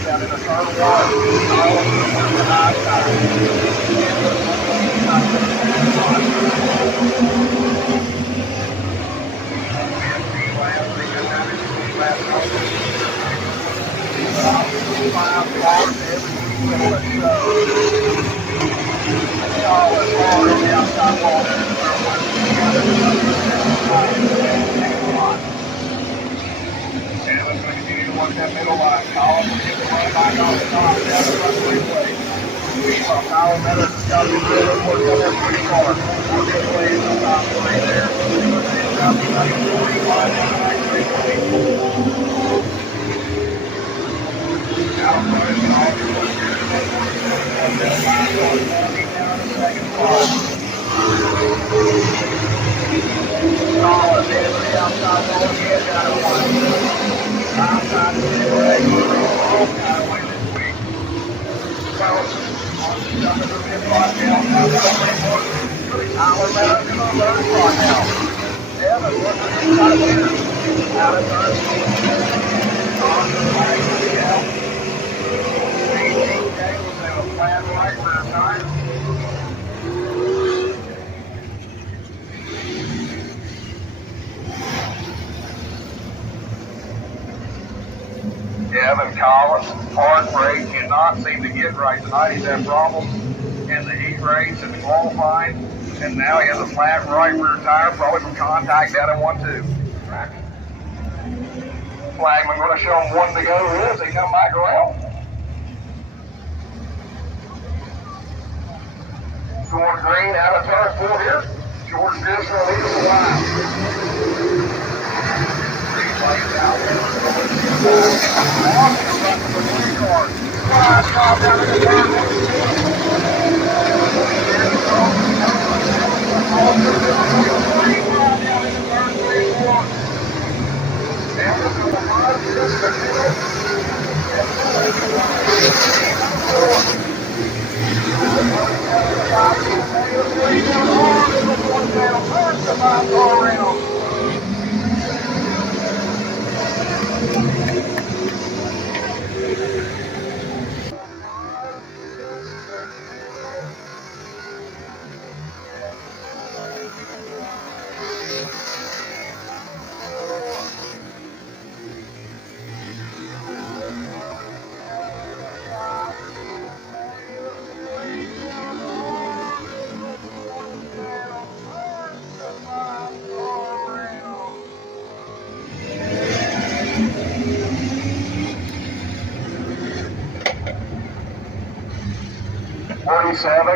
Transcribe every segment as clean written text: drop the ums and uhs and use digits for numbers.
down in the turn one. All of them on the high side. Work that middle line. Collins will get the run back off the top down the front Speedway. Meanwhile, Kyle Meadows has got his middle work on that pretty car. Work his way in the top three there. It's up to 45 down the back Speedway. Out front is Collins. Down in the second spot. Collins in to the outside wall again. Got it one. Outside the Speedway, all kind of way this week. Carlson on the jump of the mid block down. Tyler Meadows in the third spot now. Evans looking inside there. Out of third. On the flag for the out. 18K was in a flat right for a time. Evan Collins, hard brake, cannot seem to get right tonight. He's had problems in the heat race and the qualifying, and now he has a flat right rear tire, probably from contact down in 1-2. Flagman going to show him one to go. As they come back around. Going green out of turn 4 here. George Griswold leads the line.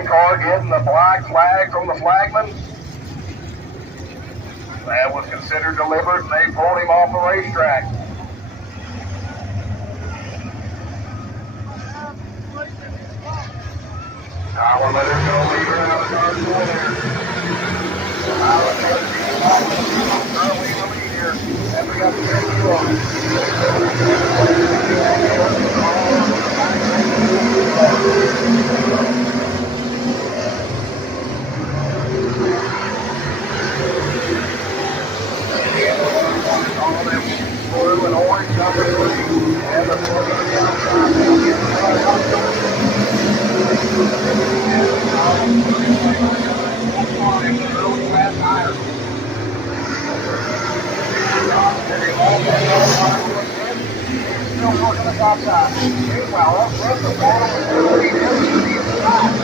Car getting the black flag from the flagman. That was considered deliberate, and they pulled him off the racetrack. Tyler Meadows going to leave her out of turn 4 there. Tyler Meadows early in the lead here, and we got the blue and orange number 3, and the blue on the outside. They'll get the right outside. Early fast tire. Still working the top side. Meanwhile, up front, the bottom is really to the inside.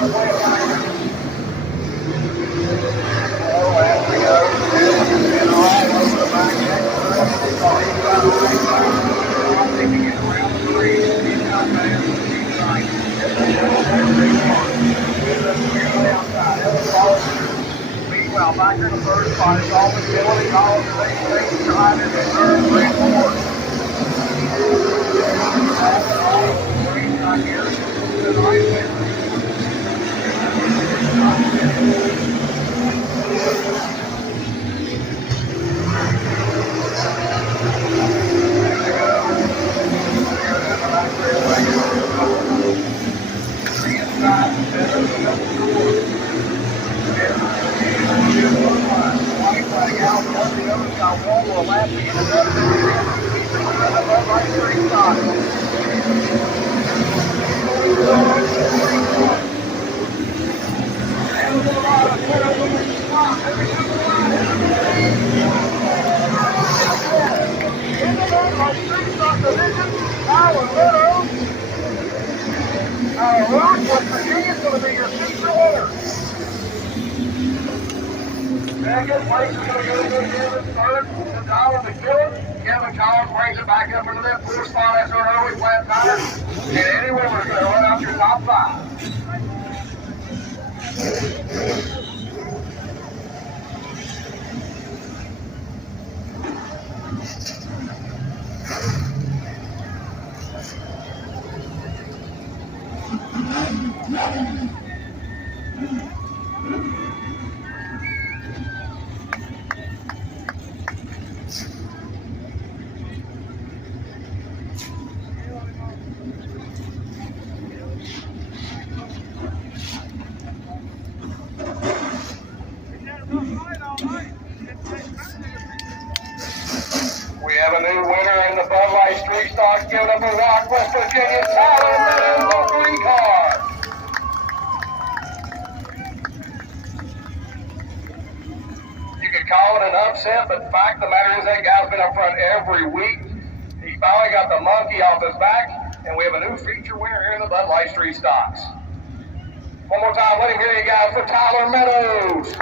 Meanwhile, back in the first spot, it's all the killing and calls and they driving in third, three, and four. Right here, second place is going to go to Kevin. Third to Donald McKillin. Kevin Collins brings it back up into that fourth spot after an early flat tire. And Eddie Wilmer's going to run out your top five. We have a new winner in the Bud Light Street Stocks, giving up a rock, West Virginia, Tyler Meadows, the green car. You could call it an upset, but the fact of the matter is that guy's been up front every week. He finally got the monkey off his back, and we have a new feature winner here in the Bud Light Street Stocks. One more time, let him hear you guys for Tyler Meadows.